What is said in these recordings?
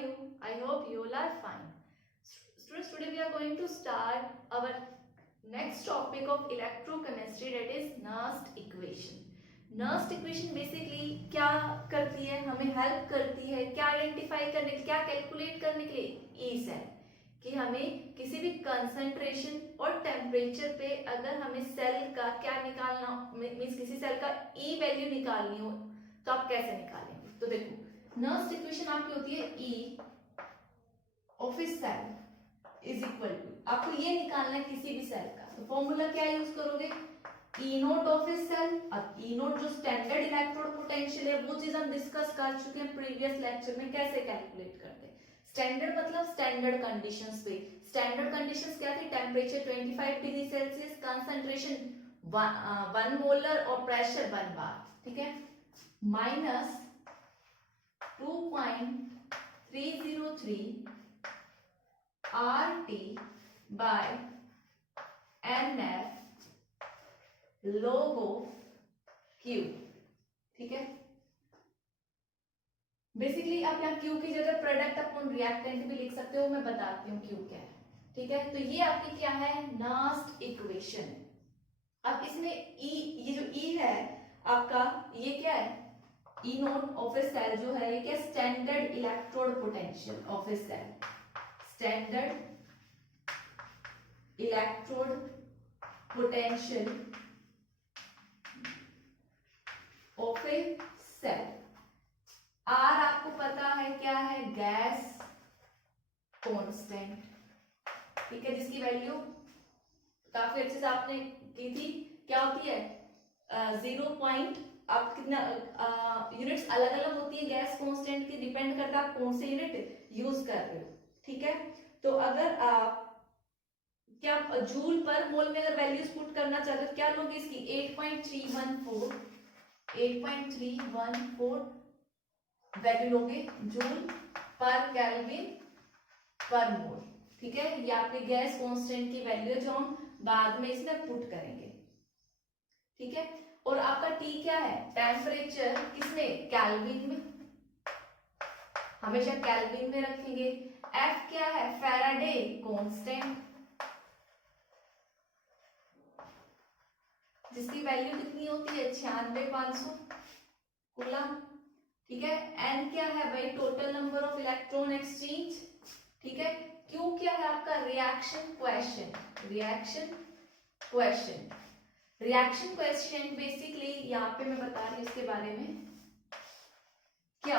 you? I hope you all are fine. Students, today we are going to start our next topic of electrochemistry, that is Nernst equation. Nernst equation basically क्या करती है, हमें help करती है क्या identify करने के लिए, क्या कैलकुलेट करने के लिए, ई सेल, कि हमें किसी भी कंसंट्रेशन और टेम्परेचर पे अगर हमें सेल का क्या निकालना, मीन्स किसी सेल का ई वैल्यू निकालनी हो तो आप कैसे निकालेंगे। तो देखो नर्स्ट इक्वेशन आपकी होती है E of a cell is equal to, आपको ये निकालना है किसी भी सेल का, तो फॉर्मूला क्या यूज करोगे, ई नोट ऑफ ए सेल। अब ई नोट जो स्टैंडर्ड इलेक्ट्रोड पोटेंशियल है वो चीज हम डिस्कस कर चुके हैं प्रीवियस लेक्चर में, कैसे कैलकुलेट करते हैं। स्टैंडर्ड मतलब स्टैंडर्ड कंडीशंस पे, स्टैंडर्ड कंडीशंस क्या थी, temperature 25 degree Celsius, concentration 1 molar और प्रेशर 1 बार, ठीक है, minus 2.303 RT by NF log of Q, ठीक है। बेसिकली आप यहाँ Q की जगह प्रोडक्ट अपॉन रिएक्टेंट भी लिख सकते हो, मैं बताती हूँ Q क्या है, ठीक है। तो ये आपकी क्या है, नर्स्ट इक्वेशन। अब इसमें E, ये जो E है आपका, ये क्या है, E nought of a cell जो है ये क्या, standard electrode potential of a cell, standard electrode potential of a cell. आर आपको पता है क्या है, गैस कांस्टेंट, ठीक है, जिसकी वैल्यू काफी अच्छे से आपने की थी, क्या होती है 0. आप कितना यूनिट्स अलग अलग होती है गैस कांस्टेंट की, डिपेंड करता है आप कौन से यूनिट यूज कर रहे हो, ठीक है। तो अगर आप क्या जूल पर मोल में अगर वैल्यूज पुट करना चाहते हो क्या लोगे इसकी, 8.314 वैल्यू लोगे जूल पर केल्विन पर मोल, ठीक है। ये आपके गैस कांस्टेंट की वैल्यू है जो हम बाद में इसमें पुट करेंगे, ठीक है। और आपका T क्या है, टेम्परेचर किसमें, केल्विन में, हमेशा केल्विन में रखेंगे। F क्या है, फैराडे कांस्टेंट, जिसकी वैल्यू कितनी होती है 96,500 कूलम, ठीक है। N क्या है भाई, total number of electron exchange, ठीक है। Q क्या है आपका, reaction question, reaction question, reaction question basically यहाँ पे मैं बता रही हूँ इसके बारे में, क्या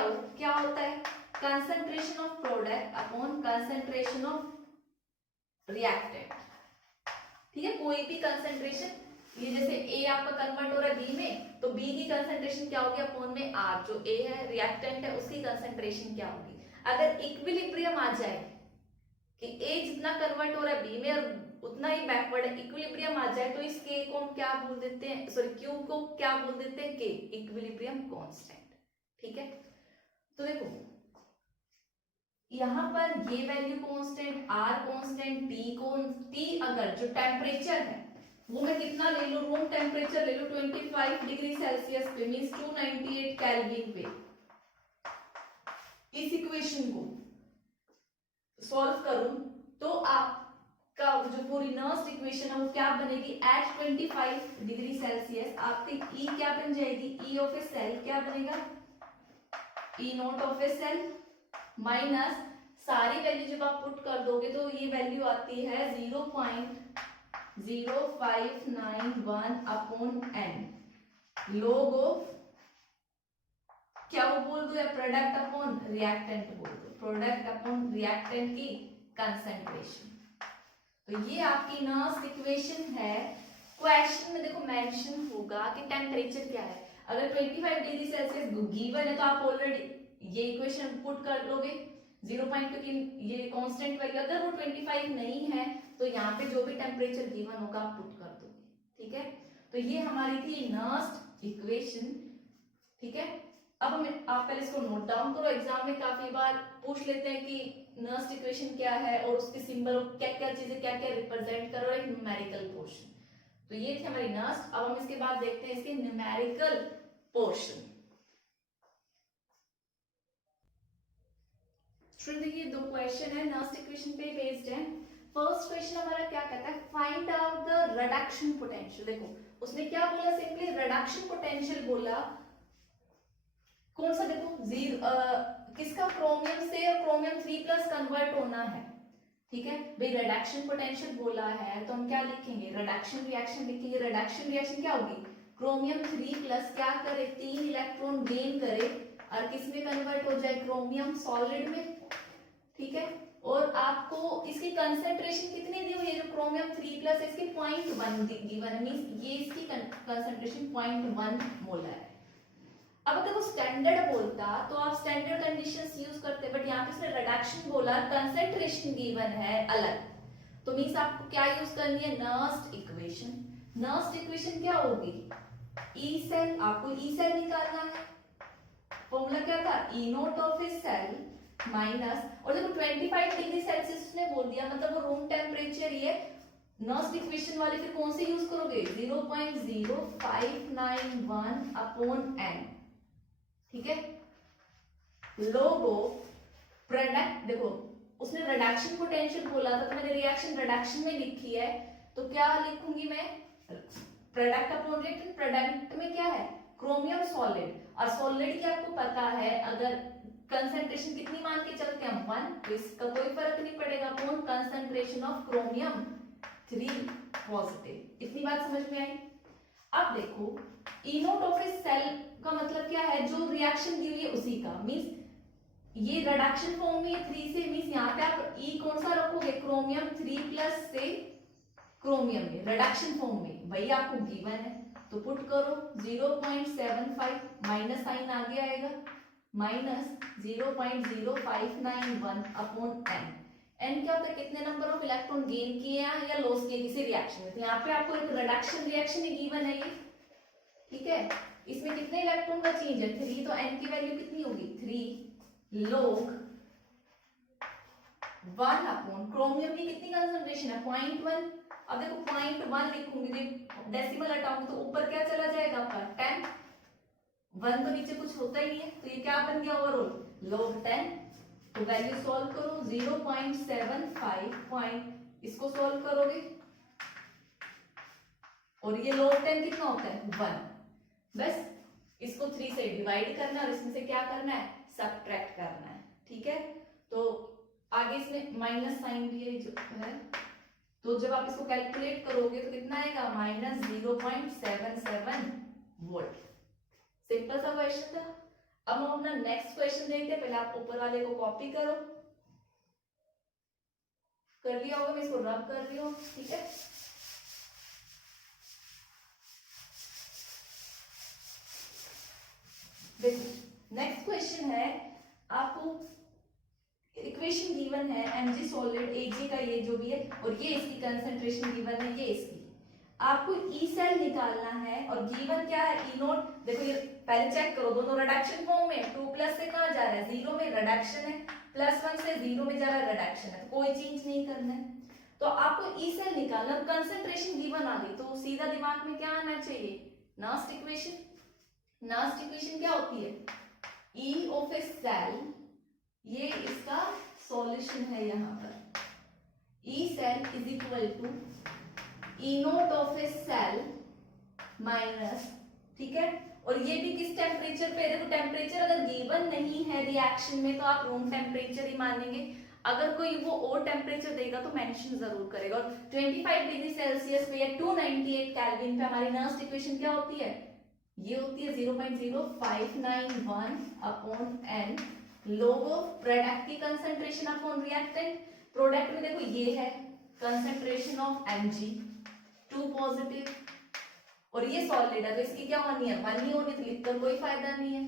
होता है, concentration of product upon concentration of reactant, ठीक है। कोई भी कंसंट्रेशन, ये जैसे A आपका कन्वर्ट हो रहा है B में, तो B की कंसंट्रेशन क्या होगी अपॉन में R, जो A है रिएक्टेंट है उसकी कंसंट्रेशन क्या होगी। अगर इक्विलिब्रियम आ जाए कि A जितना कन्वर्ट हो रहा है B में और उतना ही बैकवर्ड है, इक्विलिब्रियम आ जाए तो इस K को हम क्या बोल देते हैं, सॉरी Q को क्या बोल देते हैं, K, इक्विलिब्रियम कांस्टेंट, ठीक है। तो देखो यहाँ पर ये value constant, R constant, T अगर जो टेम्परेचर है वो मैं कितना ले लूं, रूम टेम्परेचर ले लूं 25 डिग्री सेल्सियस पे, मींस 298 केल्विन पे, इस इक्वेशन को सॉल्व करूं तो आपका जो पूरी नर्स्ट इक्वेशन है वो क्या बनेगी, एट 25 डिग्री सेल्सियस आपकी E क्या बन जाएगी, E ऑफ ए सेल क्या बनेगा, E nought of a cell minus सारी वैल्यू जब आप पुट कर दोगे तो ये वैल्यू आती है 0.0591 अपॉन n, log ऑफ क्या वो बोल दो, या प्रोडक्ट अपॉन रिएक्टेंट बोल दो, प्रोडक्ट अपॉन रिएक्टेंट की कंसंट्रेशन। तो ये आपकी नर्स्ट इक्वेशन है। क्वेश्चन में देखो मेंशन होगा कि टेम्परेचर क्या है, अगर 25 डिग्री सेल्सियस गिवन है तो आप ऑलरेडी ये इक्वेशन पुट कर लोगे 0. क्योंकि ये कांस्टेंट वैल्यू, अगर वो 25 नहीं है तो यहाँ पे जो भी टेम्परेचर गिवन होगा आप पुट कर दोगे, ठीक है। तो ये हमारी थी नर्स्ट इक्वेशन, ठीक है। अब आप पहले इसको नोट डाउन करो, एग्जाम में काफी बार पूछ लेते हैं कि नर्स्ट इक्वेशन क्या है और उसके सिंबल क्या क्या चीजें क्या क्या रिप्रेजेंट कर रहा है, न्यूमेरिकल पोर्शन। तो ये थी हमारी नर्स्ट। अब हम इसके बाद देखते हैं इसके न्यूमेरिकल पोर्शन। स्टूडेंट देखिए दो क्वेश्चन है, नर्स्ट इक्वेशन पे बेस्ड है। फर्स्ट क्वेश्चन हमारा क्या कहता है, find out the reduction potential. देखो उसने क्या बोला, सिंपली रिडक्शन पोटेंशियल बोला। कौन सा, देखो जीरो किसका, क्रोमियम से और क्रोमियम 3+ कन्वर्ट होना है, ठीक है भाई। रिडक्शन पोटेंशियल बोला है तो हम क्या लिखेंगे, रिडक्शन रिएक्शन लिखेंगे। रिडक्शन रिएक्शन क्या होगी, क्रोमियम 3+ क्या करे, 3 इलेक्ट्रॉन गेन करे और किस में कन्वर्ट हो जाए, क्रोमियम सॉलिड में, ठीक है। और आपको इसकी कंसंट्रेशन कितनी दी हुई है, जो क्रोमियम 3+ इसकी 0.1 गिवन है, मींस ये इसकी कंसंट्रेशन 0.1 मोलर है। अब अगर वो स्टैंडर्ड बोलता तो आप स्टैंडर्ड कंडीशंस यूज करते, बट यहाँ पे उसने रिडक्शन बोला, कंसंट्रेशन गिवन है अलग, तो मींस आपको क्या यूज करनी है, नर्स्ट इक्वेशन। नर्स्ट इक्वेशन क्या होगी, ई सेल, आपको ई सेल निकालना है। फॉर्मूला क्या था, E note of a cell minus, और देखो 25 डिग्री सेल्सियस उसने बोल दिया, मतलब वो रूम टेम्परेचर ये नर्स्ट इक्वेशन वाले फिर कौन से यूज करोगे, 0.0591 अपॉन n, ठीक है। लोगो प्रोडक्ट, देखो उसने रिडक्शन पोटेंशियल बोला था तो मैंने रिएक्शन रिडक्शन में लिखी है, तो क्या लिखूंगी मैं, प्रोडक्ट अपॉन रिएक्टेंट। प्रोडक्ट में क्या है, क्रोमियम सॉलिड, और सॉलिड की आपको पता है अगर कंसंट्रेशन कितनी मान के चलते हैं, 1, तो इसका कोई फर्क नहीं पड़ेगा, upon concentration of chromium 3 positive. इतनी बात समझ में आई। अब देखो ई नोट ऑफ ए सेल का मतलब क्या है, जो रिएक्शन दी हुई है उसी का, मींस ये रिडक्शन फॉर्म में 3 से, मींस यहाँ पे आप ई कौन सा रखोगे, क्रोमियम 3+ से क्रोमियम में रिडक्शन फॉर्म में, वही आपको गिवन है, तो पुट करो 0.75, माइनस साइन आगे आएगा, माइनस 0.0591 अपॉन n। n क्या होता है, कितने नंबर ऑफ इलेक्ट्रॉन गेन किए हैं या लॉस किए किसी रिएक्शन में, तो यहाँ पे आपको एक रिडक्शन रिएक्शन ही गिवन है ये, ठीक है। इसमें कितने इलेक्ट्रॉन का चेंज है, 3, तो n की वैल्यू कितनी होगी, 3 log 1 अपॉन क्रोमियम की कितनी कंसंट्रेशन है, 0.1। अब देखो 0.1 लिखूंगी, डेसिमल हटाऊंगी तो ऊपर क्या चला जाएगा आपका 10, 1 तो नीचे कुछ होता ही नहीं है, तो ये क्या बन गया ओवरऑल, log 10। तो वैल्यू सॉल्व करो 0.75 इसको सॉल्व करोगे, और ये log 10 कितना होता है, 1। बस इसको 3 से डिवाइड करना है और इसमें से क्या करना है, सबट्रैक्ट करना है, ठीक है। तो आगे इसमें माइनस साइन भी है जो है, तो जब आप इसको कैलकुलेट करोगे तो कितना आएगा, -0.77 वोल्ट। सिंपल सा क्वेश्चन था। अब हम अपना नेक्स्ट क्वेश्चन देखते हैं, पहले आप ऊपर वाले को कॉपी करो, कर लिया होगा, मैं इसको रब कर रही हूँ, ठीक है। देखो नेक्स्ट क्वेश्चन है, आपको इक्वेशन गिवन है Mg सॉलिड Ag का ये जो भी है, और ये इसकी कंसंट्रेशन गिवन है, ये इसकी, आपको ई सेल निकालना है, और गिवन क्या है, ई नोट। देखो ये पहले चेक करो, दोनों रिडक्शन फॉर्म में, 2+ से कहाँ जा रहा है, 0 में रिडक्शन है, +1 से 0 में जा रहा है रिडक्शन है, तो कोई चेंज नहीं करना है। तो आपको ई सेल निकालना, कंसंट्रेशन गिवन आ गई तो सीधा दिमाग में क्या आना चाहिए, नर्स्ट इक्वेशन। नर्स्ट इक्वेशन क्या होती है, ई ऑफ ए सेल, ये इसका सॉल्यूशन है, यहाँ पर E cell is equal to E note of a cell minus, ठीक है। और ये भी किस टेम्परेचर पे, देखो टेम्परेचर अगर गिवन नहीं है रिएक्शन में तो आप रूम टेम्परेचर ही मानेंगे, अगर कोई वो और टेम्परेचर देगा तो मेंशन जरूर करेगा। और 25 डिग्री सेल्सियस पे या 298 केल्विन पे हमारी नर्स्ट इक्वेशन क्या होती है, ये होती है 0.0591 upon n log of product की कंसंट्रेशन अपॉन रिएक्टेंट। प्रोडक्ट में देखो ये है कंसंट्रेशन ऑफ Mg 2 पॉजिटिव, और ये सॉलिड है तो इसकी क्या होनी है, 1 ही होनी, तो लिखकर कोई फायदा नहीं है।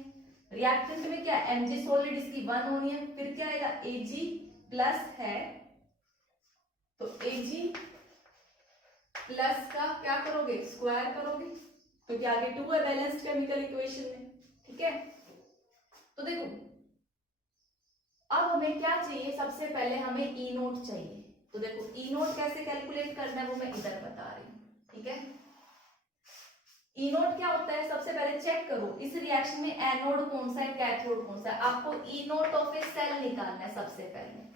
रिएक्टेंट में क्या है, Mg सॉलिड, इसकी 1 होनी है, फिर क्या आएगा, Ag प्लस है, तो Ag प्लस का क्या करोगे, स्क्वायर करोगे, तो क्या आगे 2 है बैलेंस्ड केमिकल इक्वेशन में, ठीक है। तो देखो अब हमें क्या चाहिए, सबसे पहले हमें ई नोट चाहिए, तो देखो ई नोट कैसे कैलकुलेट करना है वो मैं इधर बता रही हूँ, ठीक है। ई नोट क्या होता है, सबसे पहले चेक करो इस रिएक्शन में एनोड कौन सा है, कैथोड कौन सा है। आपको E note of a cell निकालना है। सबसे पहले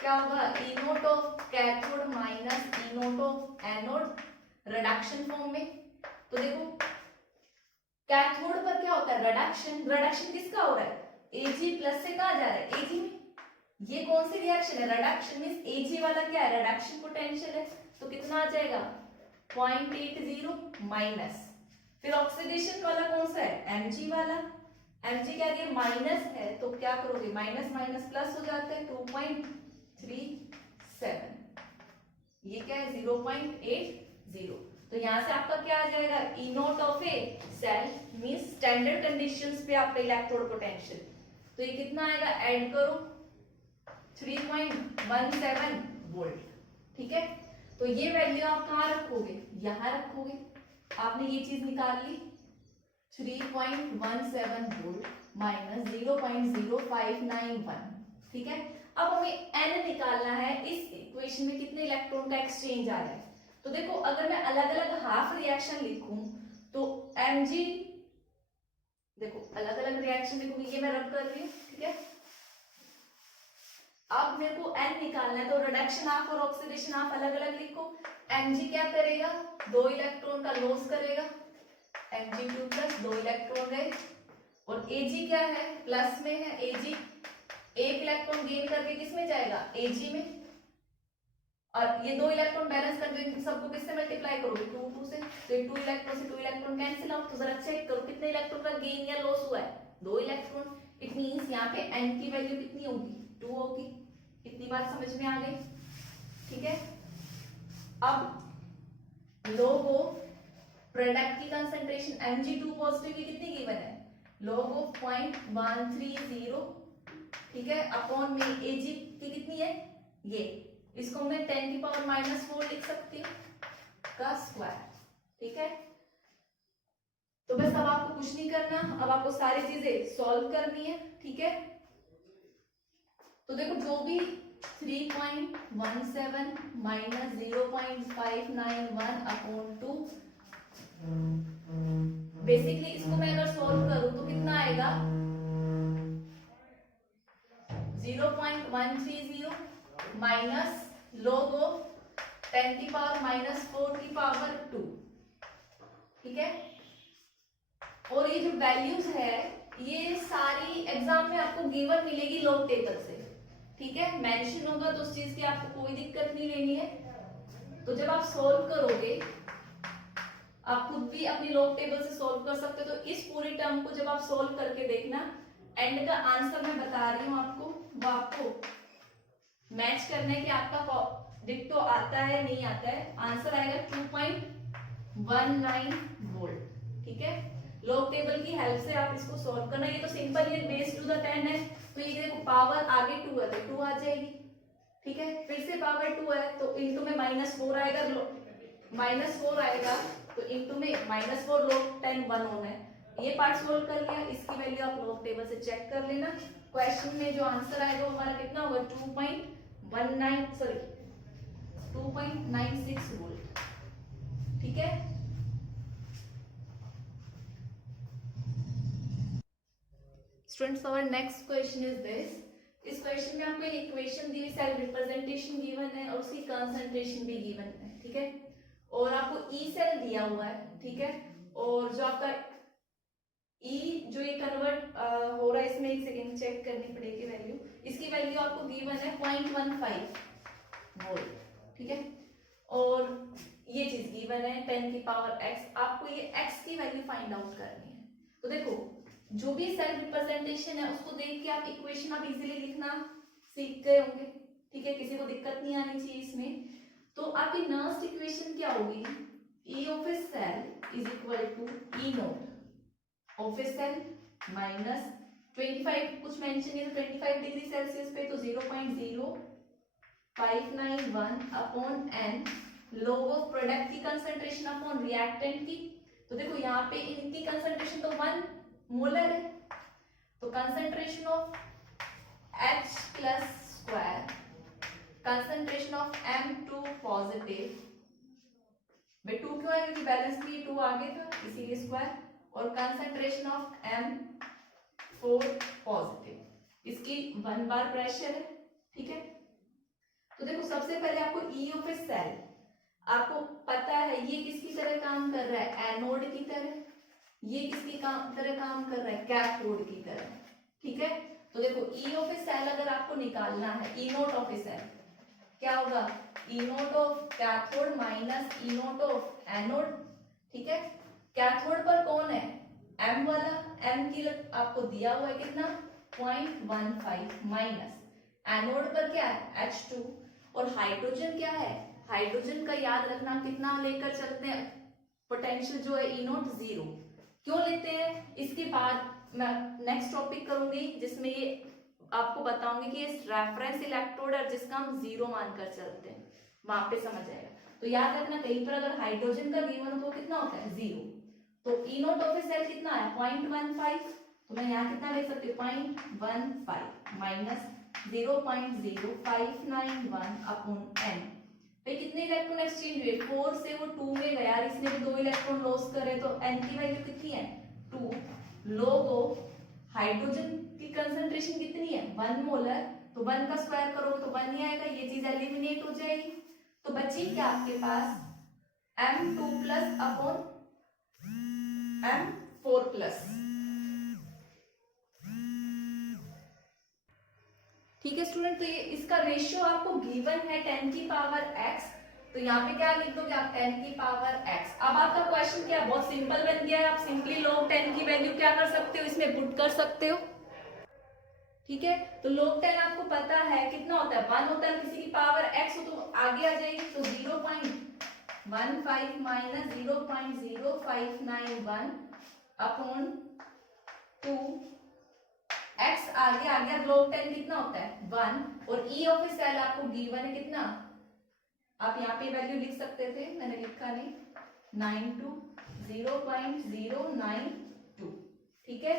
क्या होगा, E note of cathode minus E note of anode reduction form में। तो देखो कैथोड पर क्या होता है, रिडक्शन। रिडक्शन किसका हो रहा है, Ag प्लस से कहा जा रहा है, Ag में। ये कौन सी रिएक्शन है, रिडक्शन मींस Ag वाला क्या है, रिडक्शन पोटेंशियल है। तो कितना आ जाएगा 0.80 माइनस, फिर ऑक्सीडेशन वाला कौन सा है, Mg वाला। Mg क्या है, माइनस है, तो क्या करोगे, माइनस माइनस प्लस हो जाता है 2.37। ये क्या है 0.80। तो यहां से आपका क्या आ जाएगा, E note of a cell means standard conditions पे आपका इलेक्ट्रोड पोटेंशियल। तो ये कितना आएगा, ऐड करो 3.17 वोल्ट। ठीक है, तो ये वैल्यू आप कहाँ रखोगे, यहां रखोगे। आपने ये चीज निकाल ली 3.17 वोल्ट माइनस 0.0591। ठीक है, अब हमें n निकालना है। इस इक्वेशन में कितने इलेक्ट्रॉन का एक्सचेंज आ रहा है। तो देखो अगर मैं अलग अलग हाफ रिएक्शन लिखूं तो Mg, देखो अलग अलग रिएक्शन लिखूंगी, ये मैं रब कर रही हूँ। ठीक है, अब मेरे को n निकालना है, तो रिडक्शन हाफ और ऑक्सीडेशन हाफ अलग अलग लिखो। Mg क्या करेगा, 2 इलेक्ट्रॉन का लॉस करेगा, Mg2 प्लस 2 इलेक्ट्रॉन है। और Ag क्या है, प्लस में है, Ag 1 इलेक्ट्रॉन गेन करके किस में जाएगा, Ag में। और ये 2 इलेक्ट्रॉन बैलेंस करके सबको किससे मल्टीप्लाई करोगे, 2 से। तो ये 2 इलेक्ट्रॉन से 2 इलेक्ट्रॉन कैंसिल आउट। तो जरा चेक करो कितने इलेक्ट्रॉन का गेन या लॉस हुआ है, 2 इलेक्ट्रॉन। इट मींस यहाँ पे n की वैल्यू कितनी होगी, 2 होगी। इतनी बात समझ में आ गई। ठीक है, अब लोगो प्रोडक्ट की कंसंट्रेशन Mg2 पॉजिटिव की कितनी गिवन है, log ऑफ 0.130। ठीक है, अपॉन में Ag की कितनी है, ये इसको मैं 10 की पावर -4 लिख सकती हूँ का स्क्वायर। ठीक है, तो बस अब आपको कुछ नहीं करना, अब आपको सारी चीजें सॉल्व करनी है। ठीक है, तो देखो जो भी 3.17 माइनस 0.591 अपॉन 2, बेसिकली इसको मैं अगर सॉल्व करूं तो कितना आएगा 0.130 माइनस log ऑफ 10 की पावर -4 की पावर 2। ठीक है, और ये जो वैल्यूज है ये सारी एग्जाम में आपको गिवन मिलेगी लॉग टेबल से। ठीक है, मेंशन होगा तो उस चीज की आपको कोई दिक्कत नहीं लेनी है। तो जब आप सॉल्व करोगे आप खुद भी अपनी लॉग टेबल से सॉल्व कर सकते हो। तो इस पूरी टर्म को जब आप सॉल्व करके देखना, एंड का आंसर मैं बता रही हूँ आपको, वो आपको मैच करना है कि आपका डिक्टो आता है नहीं आता है। आंसर आएगा 2.19 वोल्ट। ठीक है, लॉग टेबल की हेल्प से आप इसको सॉल्व करना। ये तो सिंपल है, बेस टू द 10 है, तो ये देखो पावर आगे 2 है तो 2 आ जाएगी। ठीक है, फिर से पावर 2 है तो इनटू में -4 आएगा, -4 आएगा तो इनटू में -4 log 10 1 होना है। ये पार्ट सोल्व कर लिया, इसकी वैल्यू आप लॉग टेबल से चेक कर लेना। क्वेश्चन में जो आंसर आएगा वो हमारा कितना होगा 2.96 वोल्ट। ठीक है, students our next question is this. इस क्वेश्चन में आपको एक इक्वेशन दी हुई, सेल रिप्रेजेंटेशन गिवन है और उसकी कंसंट्रेशन भी गिवन है। ठीक है, और आपको ई सेल दिया हुआ है। ठीक है, और जो आपका ई जो ये कन्वर्ट हो रहा है, इसमें एक सेकेंड चेक करनी पड़ेगी वैल्यू। इसकी वैल्यू आपको गिवन है 0.15 वोल्ट। ठीक है, और ये चीज गिवन है 10 की पावर x। आपको ये x की वैल्यू फाइंड आउट करनी है। तो देखो जो भी सेल रिप्रेजेंटेशन है उसको देख के आप इक्वेशन आप इजीली लिखना सीख गए होंगे। ठीक है, किसी को दिक्कत नहीं आनी चाहिए इसमें। तो आपकी नर्स्ट इक्वेशन क्या होगी, E of a cell is equal to E nought of a cell minus 25, कुछ मेंशन है तो 25 डिग्री सेल्सियस पे तो 0.0591 upon n log of product की कंसंट्रेशन अपॉन रिएक्टेंट की। तो देखो यहाँ पे इनकी कंसंट्रेशन तो 1 मोलर है, तो concentration of H plus square concentration of M2 positive में 2 क्यों है, क्योंकि बैलेंस में 2 आगे था इसीलिए स्क्वायर, और कंसंट्रेशन ऑफ M4 पॉजिटिव, इसकी 1 बार प्रेशर है, ठीक है। तो देखो सबसे पहले आपको ई ऑफ ए सेल, आपको पता है ये किसकी तरह काम कर रहा है, एनोड की तरह, ये किसकी तरह काम कर रहा है, कैथोड की तरह, ठीक है। तो देखो ई ऑफ ए सेल अगर आपको निकालना है, E note of a cell क्या होगा, E note of cathode minus E note of anode, ठीक है। कैथोड पर कौन है, एम वाला, एम की आपको दिया हुआ है कितना 0.15 माइनस, एनोड पर क्या है H2, और हाइड्रोजन क्या है, हाइड्रोजन का याद रखना कितना लेकर चलते हैं, पोटेंशियल जो है ई नोट 0, क्यों लेते हैं, इसके बाद मैं नेक्स्ट टॉपिक करूंगी जिसमें ये आपको बताऊंगी कि ये रेफरेंस इलेक्ट्रोड है जिसका हम 0 मानकर चलते हैं, वहां पे समझ आएगा। तो याद रखना कहीं पर अगर हाइड्रोजन का गिवन हो तो कितना होता है 0, तो ई नोट ऑफ ए सेल कितना है 0.15, तो मैं यहाँ कितना लिख सकती हूँ 0.15 माइनस 0.0591 अपॉन n, पे कितने इलेक्ट्रॉन एक्सचेंज हुए, 4 से वो 2 में गया, इसने भी 2 इलेक्ट्रॉन लॉस करे, तो n की वैल्यू कितनी है 2, लोगो हाइड्रोजन की कंसंट्रेशन कितनी है 1 मोलर, तो 1 का स्क्वायर करोगे तो 1 ही आएगा, ये चीज एलिमिनेट हो जाएगी, तो बची क्या आपके पास M2 plus upon M4 plus, ठीक है स्टूडेंट। तो ये इसका रेशियो आपको गिवन है 10 की पावर x, तो यहाँ पे क्या लिख दोगे आप 10 की पावर x। अब आपका क्वेश्चन क्या बहुत सिंपल बन गया है, आप सिंपली log 10 की वैल्यू क्या कर सकते हो, इसमें पुट कर सकते हो, ठीक है। तो log 10 आपको पता है कितना होता है 1 होता है, किसी की पावर x हो तो आगे आ जाएगी, तो 0.15 माइनस 0.0591 अपॉन 2, x आगे आ गया, log 10 कितना होता है 1, और e ऑफ ए सेल आपको गिवन है कितना, आप यहाँ पे वैल्यू लिख सकते थे, मैंने लिखा नहीं, 0.092, ठीक है।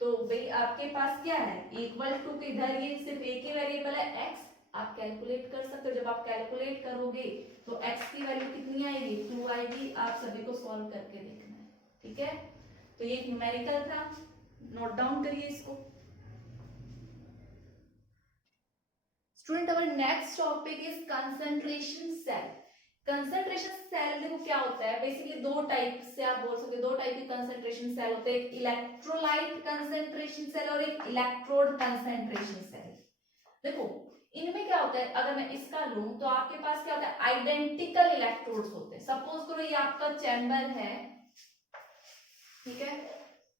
तो भाई आपके पास क्या है इक्वल टू के इधर ये सिर्फ एक ही वेरिएबल है x, आप कैलकुलेट कर सकते हो, जब आप कैलकुलेट करोगे तो x की वैल्यू कितनी आएगी 2 आएगी, आप सभी को सॉल्व करके देखना है, ठीक है। तो ये न्यूमेरिकल था, नोट डाउन करिए इसको। Student our next topic is concentration cell. Concentration cell देखो क्या होता है, बेसिकली दो टाइप से आप बोल सकते हो, दो टाइप के कंसंट्रेशन सेल होते हैं, एक इलेक्ट्रोलाइट कंसंट्रेशन सेल और एक इलेक्ट्रोड कंसंट्रेशन सेल। देखो इनमें क्या होता है, अगर मैं इसका लूं तो आपके पास क्या होता है आइडेंटिकल इलेक्ट्रोड्स होते हैं, सपोज करो ये आपका चैम्बर है, ठीक है,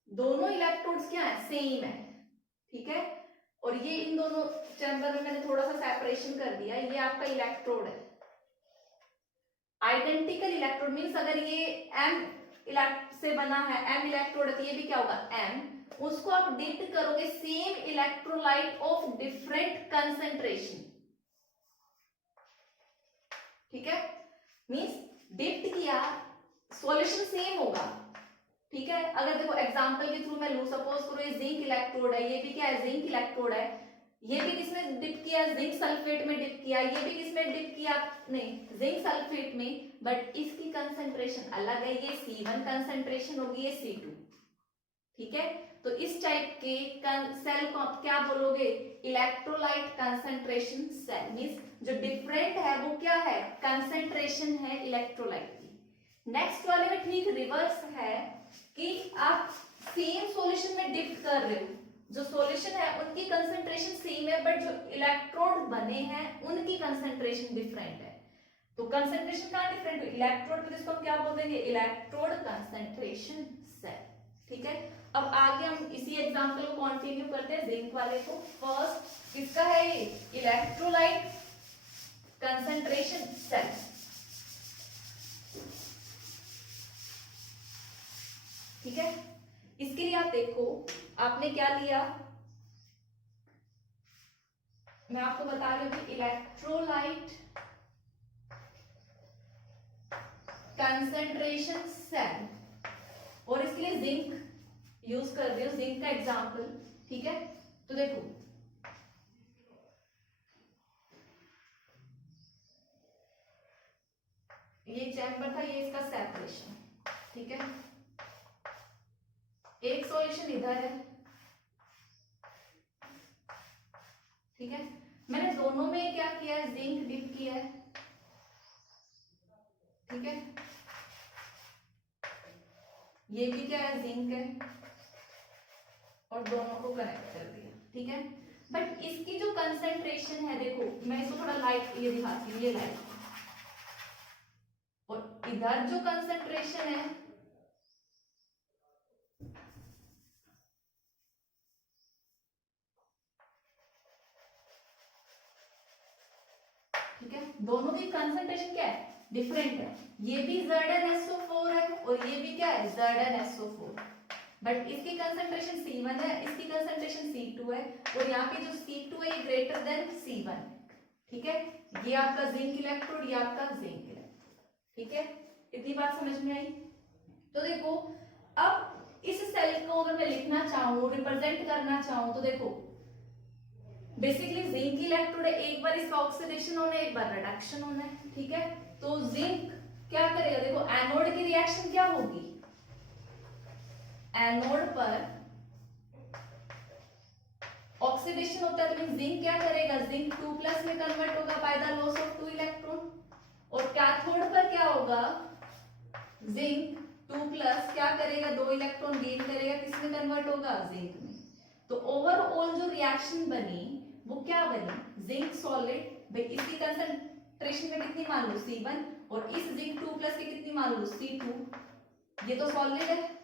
दोनों इलेक्ट्रोड्स क्या है सेम है, ठीक है, और ये इन दोनों चैम्बर में मैंने थोड़ा सा सेपरेशन कर दिया, ये आपका इलेक्ट्रोड है, आइडेंटिकल इलेक्ट्रोड मींस अगर ये m से बना है, m इलेक्ट्रोड है, तो ये भी क्या होगा m, उसको आप डिप्ट करोगे same electrolyte of different concentration, ठीक है, मींस डिप्ट किया सॉल्यूशन सेम होगा, ठीक है। अगर देखो एग्जांपल के थ्रू मैं लूं, सपोज करो ये जिंक इलेक्ट्रोड है, ये भी क्या है जिंक इलेक्ट्रोड है, ये भी किसमें डिप किया जिंक सल्फेट में डिप किया, ये भी किसमें डिप किया नहीं जिंक सल्फेट में, बट इसकी कंसंट्रेशन अलग है, ये C1 कंसंट्रेशन होगी, ये C2, ठीक है। तो इस टाइप के सेल को आप क्या बोलोगे इलेक्ट्रोलाइट कंसंट्रेशन सेल, मींस जो डिफरेंट है वो क्या है कंसंट्रेशन है इलेक्ट्रोलाइट की। नेक्स्ट वाले में ठीक रिवर्स है कि आप सेम सॉल्यूशन में डिप कर रहे हो, जो सॉल्यूशन है उनकी कंसंट्रेशन सेम है, बट जो इलेक्ट्रोड बने हैं उनकी कंसंट्रेशन डिफरेंट है, तो कंसंट्रेशन कहाँ डिफरेंट है इलेक्ट्रोड, तो इसको हम क्या बोल देंगे इलेक्ट्रोड कंसंट्रेशन सेल, ठीक है। अब आगे हम इसी एग्जांपल को कंटिन्यू करते हैं जिंक वाले को। फर्स्ट किसका है ये इलेक्ट्रोलाइट कंसंट्रेशन सेल, ठीक है। इसके लिए आप देखो आपने क्या लिया, मैं आपको बता रही हूँ कि इलेक्ट्रोलाइट कंसंट्रेशन सेल, और इसके लिए जिंक यूज कर रही हूँ, जिंक का एग्जांपल, ठीक है। तो देखो ये चैम्बर था, ये इसका सेपरेशन, ठीक है। एक सॉल्यूशन इधर है, ठीक है। मैंने दोनों में क्या किया है, जिंक डिप किया है, ठीक है। ये भी क्या है, जिंक है, और दोनों को कनेक्ट कर दिया, ठीक है। बट इसकी जो कंसंट्रेशन है, देखो मैं इसको थोड़ा लाइट ये दिखाती हूँ, ये लाइट, और इधर जो कंसंट्रेशन है, ठीक है, दोनों की कंसंट्रेशन क्या है, डिफरेंट है। ये भी ZnSO4 है और ये भी क्या है, ZnSO4, बट इसकी कंसंट्रेशन C1 है, इसकी कंसंट्रेशन C2 है, और यहाँ पे जो C2 है ये ग्रेटर देन C1, ठीक है। ये आपका जिंक इलेक्ट्रोड, ये आपका जिंक इलेक्ट्रोड, ठीक है। इतनी बात समझ में आई। तो देखो अब इस सेल को अगर मैं लिखना चाहूँ, रिप्रेजेंट करना चाहूँ, तो देखो बेसिकली जिंक इलेक्ट्रोड है, एक बार इसका ऑक्सीडेशन होना है, एक बार रिडक्शन होना है, ठीक है। तो जिंक क्या करेगा, देखो एनोड की रिएक्शन क्या होगी, एनोड पर ऑक्सीडेशन होता है, तो जिंक क्या करेगा, जिंक 2+ में कन्वर्ट होगा by the loss of 2 electron, और कैथोड पर क्या होगा, जिंक 2+ क्या करेगा, 2 इलेक्ट्रॉन गेन करेगा, किसमें कन्वर्ट होगा, जिंक में। तो ओवरऑल जो रिएक्शन बनी वो क्या बनी, जिंक सॉलिड, भाई इसकी कंसंट्रेशन में कितनी मान लो C1, और इस जिंक 2+ की कितनी मान लो C2, ये तो सॉलिड है,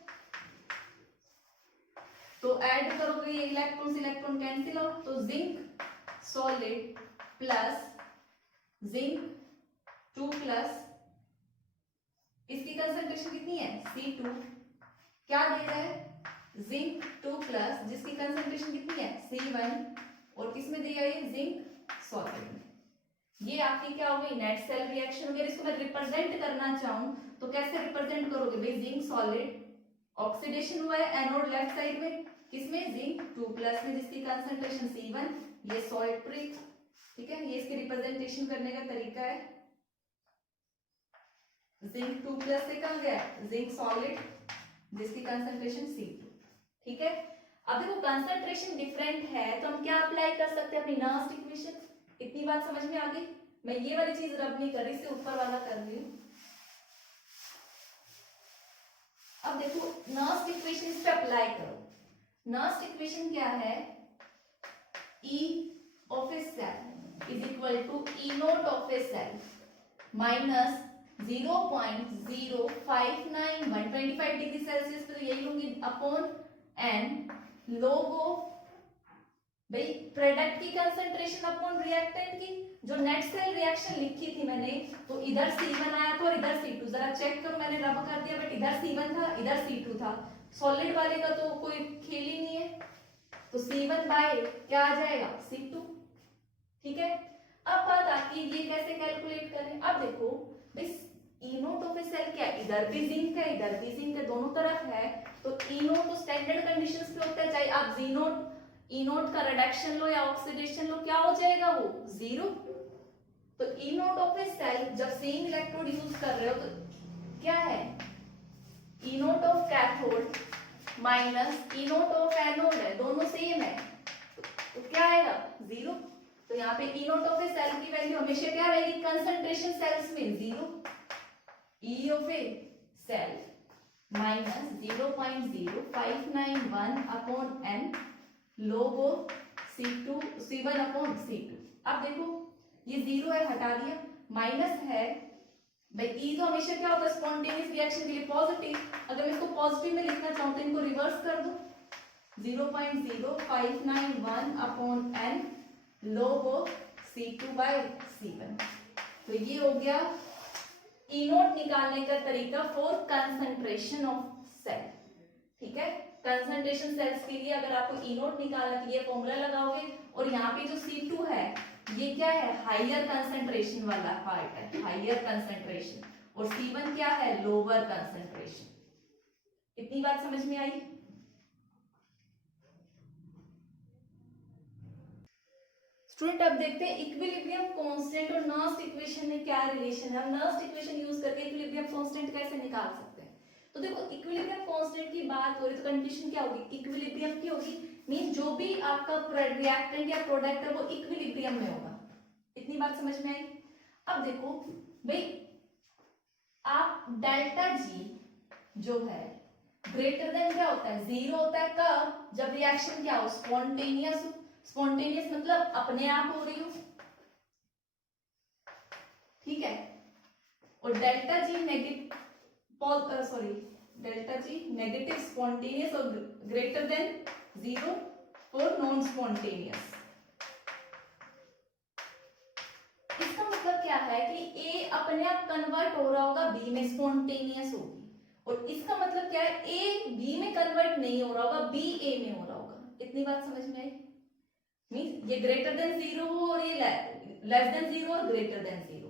तो ऐड करोगे ये इलेक्ट्रॉन इलेक्ट्रॉन कैंसिल आउट, तो जिंक सॉलिड प्लस जिंक 2+, इसकी कंसंट्रेशन कितनी है, C2, क्या दे रहा है, जिंक 2+, जिसकी कंसंट्रेशन कितनी है, C1, और किसमें दिया ये, जिंक सॉलिड में। ये आपकी क्या होगी, नेट सेल रिएक्शन। अगर इसको मैं रिप्रेजेंट करना चाहूं तो कैसे रिप्रेजेंट करोगे, भाई जिंक सॉलिड, ऑक्सीडेशन हुआ है एनोड लेफ्ट साइड में, किसमें, जिंक 2+ में, जिसकी कंसंट्रेशन C1, ये सॉल्ट प्री, ठीक है। ये इसके रिप्रेजेंटेशन करने का तरीका है, जिंक 2+ से कहां गया, जिंक सॉलिड, जिसकी कंसंट्रेशन C2, ठीक है। अब देखो कंसंट्रेशन डिफरेंट है तो हम क्या अप्लाई कर सकते हैं, अपनी नर्स्ट इक्वेशन। इतनी बात समझ में आ गई। मैं ये वाली चीज रब नहीं कर रही, इसे ऊपर वाला कर रही हूं। अब देखो नर्स्ट इक्वेशन इस पे अप्लाई करो। नर्स्ट इक्वेशन क्या है, E of a cell is equal to E naught of a cell minus 0.0591, 25 degree Celsius पे तो यही लूंगी, अपॉन एन लोगो, भाई प्रोडक्ट की कंसंट्रेशन अपॉन रिएक्टेंट की। जो नेट सेल रिएक्शन लिखी थी मैंने, तो इधर C1 आया था और इधर C2, जरा चेक करो, मैंने रब कर दिया, बट इधर C1 था इधर C2 था। सॉलिड वाले का तो कोई खेल ही नहीं है, तो C1 बाय क्या आ जाएगा, C2, ठीक है। अब बात आती है ये कैसे कैलकुलेट करें। अब देखो भाई E nought of a cell क्या है, इधर भी जिंक है इधर भी जिंक है, दोनों तरफ है, तो E नोट तो स्टैंडर्ड कंडीशंस पे होता है, चाहे आप जी नोट E नोट का रिडक्शन लो या ऑक्सीडेशन लो, क्या हो जाएगा वो, 0। तो E nought of a cell जब सेम इलेक्ट्रोड यूज कर रहे हो तो क्या है, E nought of cathode minus E nought of anode है, दोनों सेम है, तो क्या आएगा, 0। तो यहाँ पे E nought of a cell की वैल्यू हमेशा क्या रहेगी, कंसंट्रेशन सेल्स में 0, E of a cell minus 0.0591 upon n log of C1 upon C2। अब देखो ये 0 है, हटा दिया, माइनस है, भाई E तो हमेशा क्या होता है, स्पॉन्टेनियस रिएक्शन के लिए पॉजिटिव, अगर मैं इसको पॉजिटिव में लिखना चाहूँ तो इनको रिवर्स कर दो, 0.0591 upon n log of C2 by C1। तो ये हो गया E नोट निकालने का तरीका फॉर कंसंट्रेशन ऑफ सेल, ठीक है। कंसंट्रेशन सेल्स के लिए अगर आपको E नोट निकालना तो ये फॉर्मूला लगाओगे, और यहाँ पे जो C2 है ये क्या है, हाइयर कंसंट्रेशन वाला पार्ट है, हाइयर कंसंट्रेशन, और C1 क्या है, लोअर कंसंट्रेशन। इतनी बात समझ में आई। स्टूडेंट अब देखते हैं इक्विलिब्रियम कांस्टेंट और नर्स्ट इक्वेशन में क्या रिलेशन है। हम नर्स्ट इक्वेशन यूज करके इक्विलिब्रियम कांस्टेंट कैसे निकाल सकते हैं। तो देखो इक्विलिब्रियम कांस्टेंट की बात हो रही तो कंडीशन क्या होगी, इक्विलिब्रियम की होगी। मीन जो भी आपका रिएक्टेंट या प्रोडक्ट है वो इक्विलिब्रियम में होगा। इतनी बात समझ में आई। अब देखो भाई आप डेल्टा जी जो है ग्रेटर देन क्या होता है, जीरो होता है कब, जब रिएक्शन क्या हो, स्पॉन्टेनियस हो। स्पॉन्टेनियस मतलब अपने आप हो रही हो, ठीक है। और डेल्टा जी नेगेटिव स्पॉन्टेनियस और greater than zero for non spontaneous. इसका मतलब क्या है कि ए अपने आप कन्वर्ट हो रहा होगा बी में, स्पॉन्टेनियस होगी। और इसका मतलब क्या है, ए बी में कन्वर्ट नहीं हो रहा होगा, बी ए में हो रहा होगा। इतनी बात समझ में आई। मींस ये ग्रेटर देन जीरो हो और ये लेस देन जीरो और ग्रेटर देन जीरो।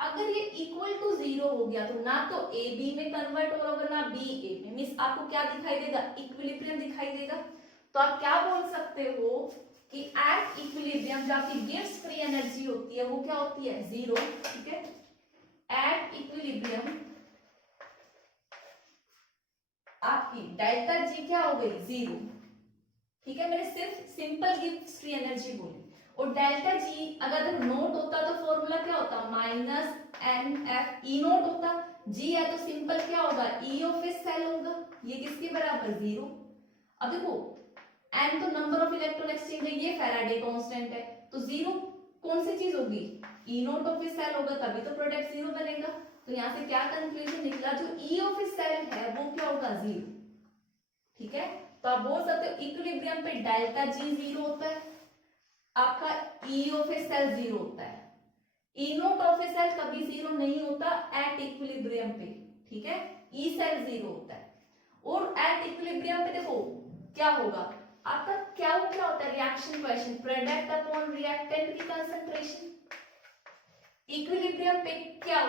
अगर ये इक्वल टू जीरो हो गया तो ना तो ए बी में कन्वर्ट हो रहा होगा ना बी ए में। मींस आपको क्या दिखाई देगा, इक्विलिब्रियम दिखाई देगा। तो आप क्या बोल सकते हो कि एट इक्विलिब्रियम जो आपकी गिव्स फ्री एनर्जी होती है वो क्या होती है, जीरो, ठीक है। एट इक्विलिब्रियम आपकी डेल्टा जी क्या हो गई, जीरो, ठीक है। मैंने सिर्फ सिंपल गिव्स फ्री एनर्जी बोली। और डेल्टा जी अगर नोट होता तो फॉर्मूला क्या होता, minus n F E nought होता। जी है तो सिंपल क्या होगा, ई ऑफ ए सेल होगा। ये किसके बराबर, जीरो। अब देखो एन तो नंबर ऑफ इलेक्ट्रॉन एक्सचेंज है, ये फैराडे कांस्टेंट है, तो जीरो कौन सी चीज होगी, ई नोट ऑफ ए सेल होगा, तभी तो प्रोडक्ट जीरो बनेगा। तो यहां से क्या कंक्लूजन निकला, जो ई ऑफ ए सेल है वो क्या होगा, जीरो, ठीक है। तो आप बोल सकते हो इक्विलिब्रियम पे डेल्टा जी जीरो होता है, आपका E of a cell zero होता है। E note of a cell कभी जीरो नहीं होता एट इक्विलिब्रियम पे, ठीक है। ई सेल जीरो होता है। और एट इक्विलिब्रियम पे देखो क्या होगा आपका, क्या होता है, reaction question, product upon reactant की कंसंट्रेशन। इक्विलिब्रियम पे क्या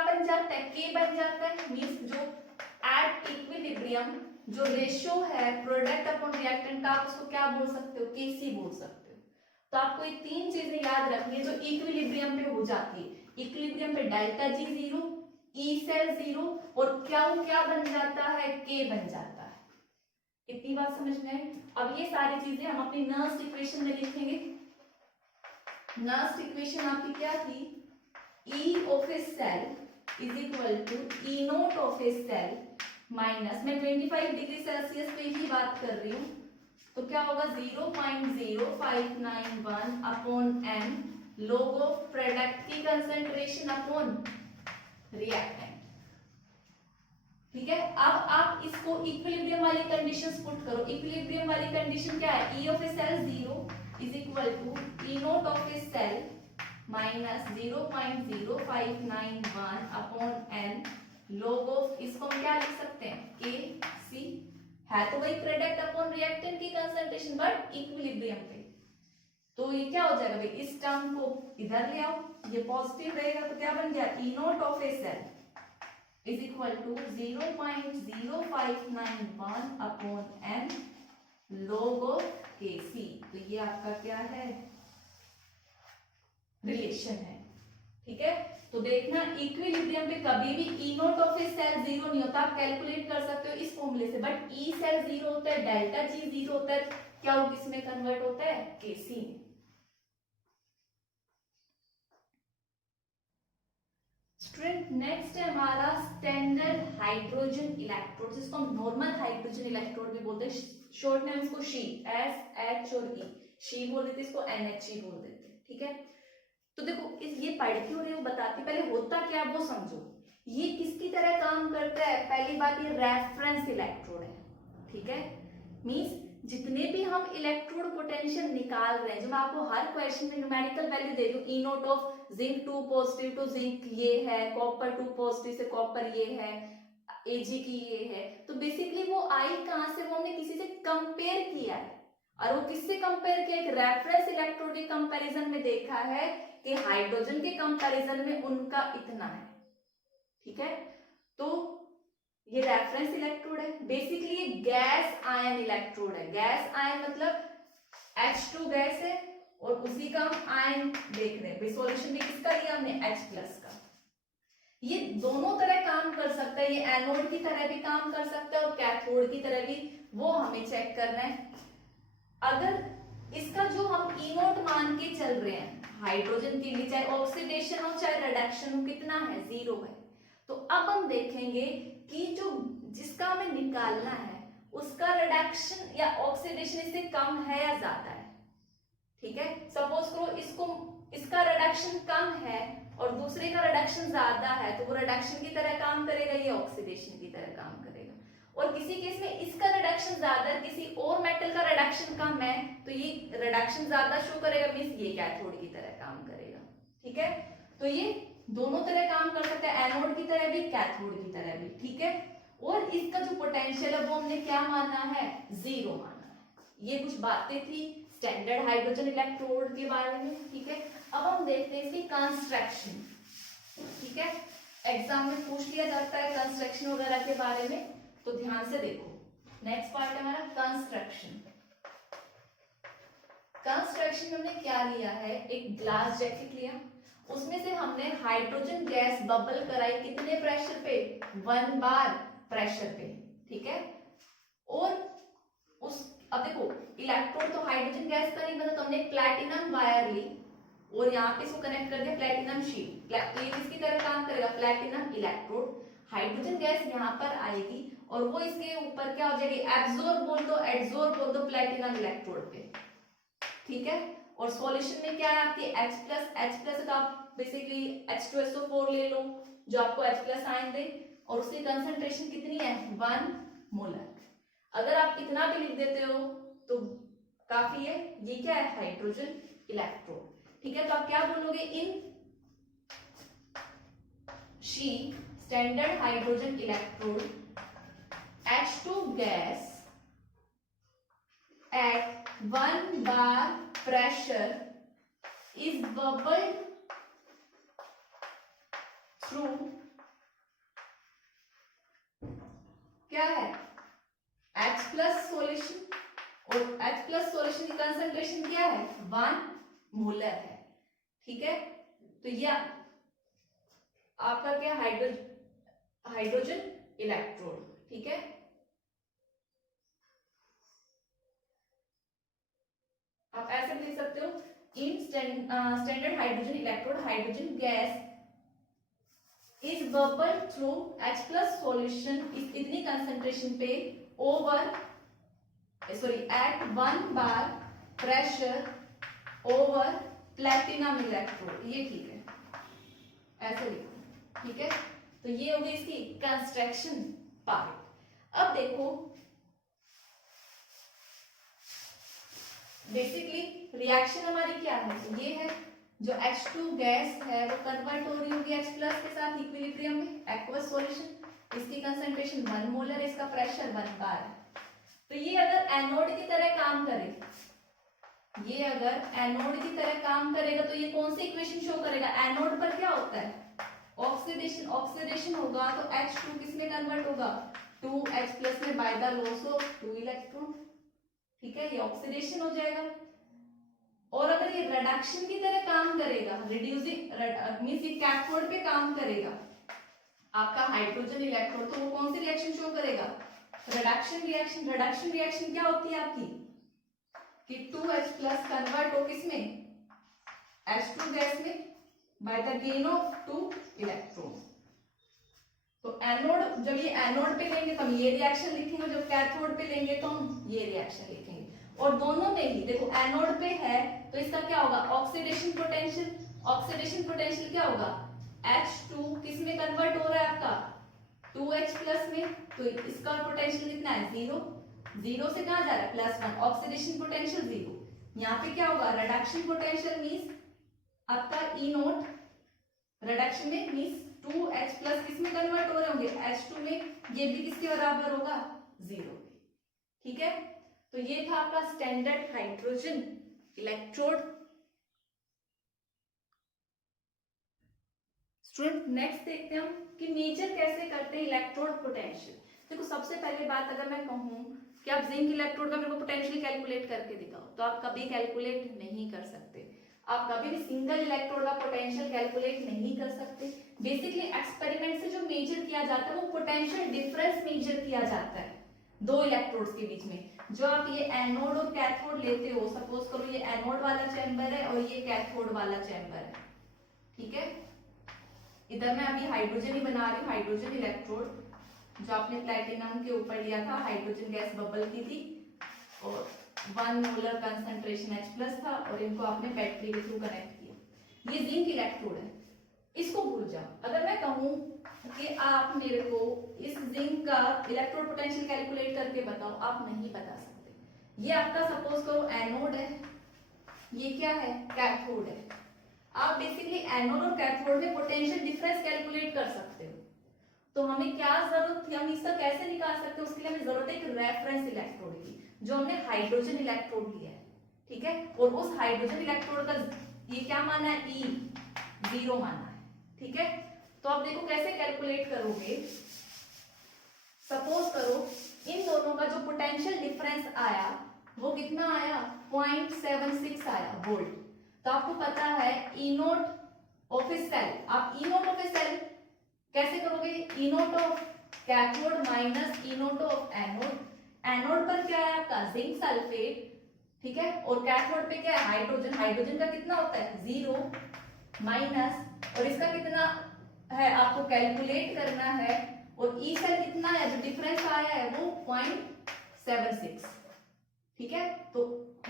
बन जाता है, के बन जाता है। मींस जो एट इक्विलिब्रियम जो रेशियो है प्रोडक्ट अपॉन रिएक्टेंट का, आप उसको क्या बोल सकते हो, केसी बोल सकते हो। तो आपको ये तीन चीजें याद रखनी है जो इक्विलिब्रियम पे हो जाती है। इक्विलिब्रियम पे delta G zero, E cell zero, और क्या बन जाता है, के बन जाता है। इतनी बात समझ में आई। अब ये सारी चीजें हम अपनी नर्स्ट इक्वेशन में लिखेंगे। नर्स्ट इक्वेशन आपकी क्या थी, E of a cell is equal to E naught of a cell minus, मैं 25 डिग्री सेल्सियस पे ही बात कर रही हूँ, तो क्या होगा 0.0591 upon n log of product की कंसंट्रेशन अपॉन रिएक्टेंट, ठीक है। अब आप इसको इक्विलिब्रियम वाली कंडीशंस पुट करो। इक्विलिब्रियम वाली कंडीशन क्या है, E of a cell 0 is equal to E naught of a cell minus 0.0591 upon n log of, इसको हम क्या लिख सकते हैं, के सी, है तो वही प्रोडक्ट अपॉन रिएक्टेंट की कंसंट्रेशन बट इक्विलिब्रियम पे। तो ये क्या हो जाएगा भाई, इस टर्म को इधर ले आओ, ये पॉजिटिव रहेगा तो क्या बन गया, E note of a cell is equal to 0.0591 upon n log of K C. तो ये आपका क्या है, रिलेशन है, ठीक है। तो देखना इक्विलिब्रियम पे कभी भी E note of a cell zero नहीं होता। आप कैलकुलेट कर सकते हो इस फॉर्मूले से, बट ई सेल जीरो होता है, डेल्टा जी जीरो होता है, क्या वो किसमें कन्वर्ट होता है, केसी में। स्टूडेंट नेक्स्ट है हमारा स्टैंडर्ड हाइड्रोजन इलेक्ट्रोड, जिसको हम नॉर्मल हाइड्रोजन इलेक्ट्रोड भी बोलते हैं, शॉर्ट नेम इसको शी, एस एच और ई, शी बोल देते, इसको एनएचई बोल देते, ठीक है। तो देखो ये पढ़ क्यों रही हूँ बताती, पहले होता क्या वो समझो। ये किसकी तरह काम करता है, पहली बात ये रेफरेंस इलेक्ट्रोड है, ठीक है। मींस जितने भी हम इलेक्ट्रोड पोटेंशियल निकाल रहे हैं, जो मैं आपको हर क्वेश्चन में न्यूमेरिकल वैल्यू दे रही हूँ, E note of zinc 2 positive to zinc ये है, कॉपर 2 पॉजिटिव से कॉपर ये है, एजी की ये है, तो बेसिकली वो आई कहां से, वो हमने किसी से कंपेयर किया है। और वो किससे कंपेयर किया, एक रेफरेंस इलेक्ट्रोड के कंपैरिजन में देखा है कि हाइड्रोजन के कंपैरिजन में उनका इतना है, ठीक है। तो ये रेफरेंस इलेक्ट्रोड है, बेसिकली ये गैस आयन इलेक्ट्रोड है। गैस आयन मतलब H2 गैस है और उसी का हम आयन देख रहे हैं। सॉल्यूशन भी किसका लिया हमने, H+ का। ये दोनों तरह काम कर सकता है, ये एनोड की तरह भी काम कर सकता है और कैथोड की तरह भी, वो हमें चेक करना है। अगर इसका जो हम ई नोट मान के चल रहे हैं हाइड्रोजन के लिए, चाहे ऑक्सीडेशन हो चाहे रिडक्शन हो, कितना है, 0 है। तो अब हम देखेंगे कि जो जिसका हमें निकालना है उसका रिडक्शन या ऑक्सीडेशन इससे कम है या ज्यादा है। ठीक है, सपोज करो इसका रिडक्शन कम है और दूसरे का रिडक्शन ज्यादा है, तो वो रिडक्शन की तरह काम करेगा, ये ऑक्सीडेशन की तरह काम करेगा। और किसी केस में इसका रिडक्शन ज्यादा, किसी और मेटल का रिडक्शन कम है, तो ये रिडक्शन ज्यादा शो करेगा, मींस ये कैथोड की तरह काम करेगा। ठीक है, तो ये दोनों तरह काम कर सकता है, एनोड की तरह भी कैथोड की तरह भी। ठीक है, और इसका जो पोटेंशियल है वो हमने क्या माना है, 0 माना है। ये कुछ बातें थी स्टैंडर्ड हाइड्रोजन इलेक्ट्रोड के बारे में। ठीक है, अब हम देखते हैं इसकी कंस्ट्रक्शन। ठीक है, एग्जाम में पूछ लिया जाता है कंस्ट्रक्शन वगैरह के बारे में, तो ध्यान से देखो। नेक्स्ट पार्ट है हमारा कंस्ट्रक्शन। कंस्ट्रक्शन हमने क्या लिया है, एक ग्लास जैकेट लिया, उसमें से हमने हाइड्रोजन गैस बबल कराई, कितने प्रेशर पे, 1 बार प्रेशर पे। ठीक है, और अब देखो इलेक्ट्रोड तो हाइड्रोजन गैस का नहीं बना, तो हमने प्लैटिनम वायर ली और यहाँ पे इसको कनेक्ट कर दिया प्लैटिनम शीट। तो ये किसकी तरह काम करेगा, प्लैटिनम इलेक्ट्रोड। हाइड्रोजन गैस यहाँ पर आएगी और वो इसके ऊपर क्या हो जाएगी, एब्जॉर्ब बोल दो प्लैटिनम इलेक्ट्रोड पे। ठीक है, और सॉल्यूशन में क्या है आपकी H+ का बेसिकली H2SO4 ले लो जो आपको H+ आयन दे, और उसकी कंसंट्रेशन कितनी है, 1 मोलर। अगर आप इतना भी लिख देते हो तो काफी है। ये क्या है, हाइड्रोजन इलेक्ट्रोड। ठीक है, तो आप क्या बोलोगे, in she standard hydrogen electrode H2 gas at 1 bar pressure is bubbled through क्या है, H+ सॉल्यूशन, और H+ सॉल्यूशन की कंसंट्रेशन क्या है, 1 मोलर है। ठीक है, तो यह आपका क्या, हाइड्रोजन इलेक्ट्रोड। ठीक है, आप ऐसे लिख सकते हो, in standard hydrogen electrode hydrogen gas is bubble through H+ solution इतनी कंसंट्रेशन पे एट 1 बार प्रेशर ओवर प्लैटिनम इलेक्ट्रोड। ये ठीक है, ऐसे लिखो। ठीक है, तो ये हो गई इसकी कंस्ट्रक्शन पार्ट। अब देखो बेसिकली रिएक्शन हमारी क्या है, ये है जो H2 गैस है वो कन्वर्ट हो रही होगी H+ के साथ इक्विलिब्रियम में, एक्वस सॉल्यूशन। इसकी कंसंट्रेशन 1 मोलर, इसका प्रेशर 1 बार है। तो ये अगर एनोड की तरह काम करे, ये अगर एनोड की तरह काम करेगा तो ये कौन सी इक्वेशन शो करेगा, एनोड पर क्या होता है, ऑक्सीडेशन होगा, तो H2 किस में कन्वर्ट होगा, 2H+ में by the loss of 2 electron. ठीक है, ये ऑक्सीडेशन हो जाएगा। और अगर ये रिडक्शन की तरह काम करेगा, रिड्यूसिंग मींस ये कैथोड पे काम करेगा आपका हाइड्रोजन इलेक्ट्रोड, तो वो कौन सी रिएक्शन शो करेगा, रिडक्शन रिएक्शन। रिडक्शन रिएक्शन क्या होती है आपकी, कि 2H+ कन्वर्ट हो किसमें, H2 गैस में, by the gain of 2 electron. तो एनोड, जब ये एनोड पे लेंगे तो हम ये रिएक्शन लिखेंगे, जब कैथोड पे लेंगे तो हम ये रिएक्शन लिखेंगे। और दोनों में ही देखो एनोड पे है तो इसका क्या होगा, ऑक्सीडेशन पोटेंशियल क्या होगा, H2 किस में कन्वर्ट हो रहा है आपका 2H+ में, तो इसका पोटेंशियल कितना है, 0 से कहां जा रहा है, +1, ऑक्सीडेशन पोटेंशियल 0। यहाँ पे क्या होगा, रिडक्शन पोटेंशियल मींस आपका E नोट, रिडक्शन में मींस 2H+ किस में कन्वर्ट हो रहे होंगे, H2 में, ये भी किसके बराबर होगा, 0। ठीक है, तो ये था आपका standard hydrogen electrode. Student next देखते हैं हम कि मेजर कैसे करते हैं इलेक्ट्रोड पोटेंशियल। देखो सबसे पहले बात अगर मैं कहूं कि आप जिंक इलेक्ट्रोड का मेरे को पोटेंशियल कैलकुलेट करके दिखाओ, तो आप कभी कैलकुलेट नहीं कर सकते। आप कभी भी सिंगल इलेक्ट्रोड का पोटेंशियल कैलकुलेट नहीं कर सकते। बेसिकली एक्सपेरिमेंट से जो मेजर किया जाता है वो पोटेंशियल डिफरेंस मेजर किया जाता है दो इलेक्ट्रोड्स के बीच में। जो आप ये एनोड और कैथोड लेते हो, सपोज करो ये एनोड वाला चैम्बर है और ये कैथोड वाला चैम्बर है, ठीक है। इधर मैं अभी हाइड्रोजन ही बना रही हूँ, हाइड्रोजन इलेक्ट्रोड जो आपने प्लेटिनम के ऊपर लिया था, हाइड्रोजन गैस बबल की थी और 1 मोलर कंसंट्रेशन H+ था और इनको आपने बैटरी के थ्रू कनेक्ट किया। ये जिंक इलेक्ट्रोड है, इसको भूल जाओ। अगर मैं कहूँ कि आप मेरे को इस जिंक का इलेक्ट्रोड पोटेंशियल कैलकुलेट करके बताओ, आप नहीं बता सकते। ये आपका सपोज करो एनोड है, ये क्या है, कैथोड है। आप बेसिकली एनोड और कैथोड में पोटेंशियल डिफरेंस कैलकुलेट कर सकते हो। तो हमें क्या जरूरत थी, हम इसका कैसे निकाल सकते हैं, उसके लिए हमें जरूरत है एक रेफरेंस इलेक्ट्रोड की, जो हमने हाइड्रोजन इलेक्ट्रोड लिया है, ठीक है। और उस हाइड्रोजन इलेक्ट्रोड का ये क्या माना है, E0 माना है, ठीक है। तो आप देखो कैसे कैलकुलेट करोगे। सपोज करो इन दोनों का जो पोटेंशियल डिफरेंस आया वो कितना आया, 0.76 आया वोल्ट। तो आपको पता है E nought of a cell, आप E nought of a cell कैसे करोगे, E nought of cathode minus E nought of anode. Anode पर क्या है आपका जिंक सल्फेट, ठीक है, और कैथोड पे क्या है हाइड्रोजन। हाइड्रोजन का कितना होता है 0 माइनस, और इसका कितना है आपको कैलकुलेट करना है, और ई सेल कितना है, जो डिफरेंस आया है वो 0.76, ठीक है। तो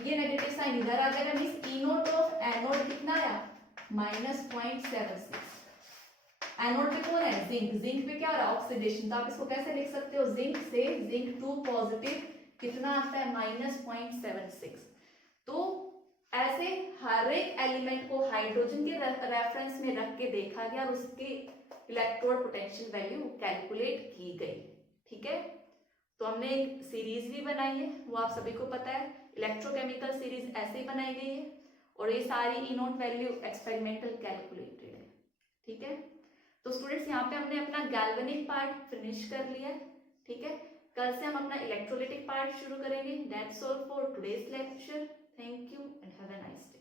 ये नेगेटिव साइन इधर आ जाएगा, means E note of anode कितना आया -0.76। एनोड पे कौन है जिंक, जिंक पे क्या हो रहा है ऑक्सीडेशन, तो आप इसको कैसे लिख सकते हो, जिंक से जिंक 2 पॉजिटिव कितना आता है -0.76। तो ऐसे हर एक एलिमेंट को हाइड्रोजन के रेफरेंस में रख के देखा गया और उसके इलेक्ट्रोड पोटेंशियल वैल्यू कैलकुलेट की गई, ठीक है। तो हमने एक सीरीज भी बनाई है, वो आप सभी को पता है, इलेक्ट्रोकेमिकल सीरीज ऐसे ही बनाई गई है, और ये सारी ई नोट वैल्यू एक्सपेरिमेंटल कैलकुलेटेड है, ठीक है। तो स्टूडेंट्स यहाँ पे हमने अपना गैल्वेनिक पार्ट फिनिश कर लिया है, ठीक है। कल से हम अपना इलेक्ट्रोलाइटिक पार्ट शुरू करेंगे। That's all for today's lecture. Thank you and have a nice day.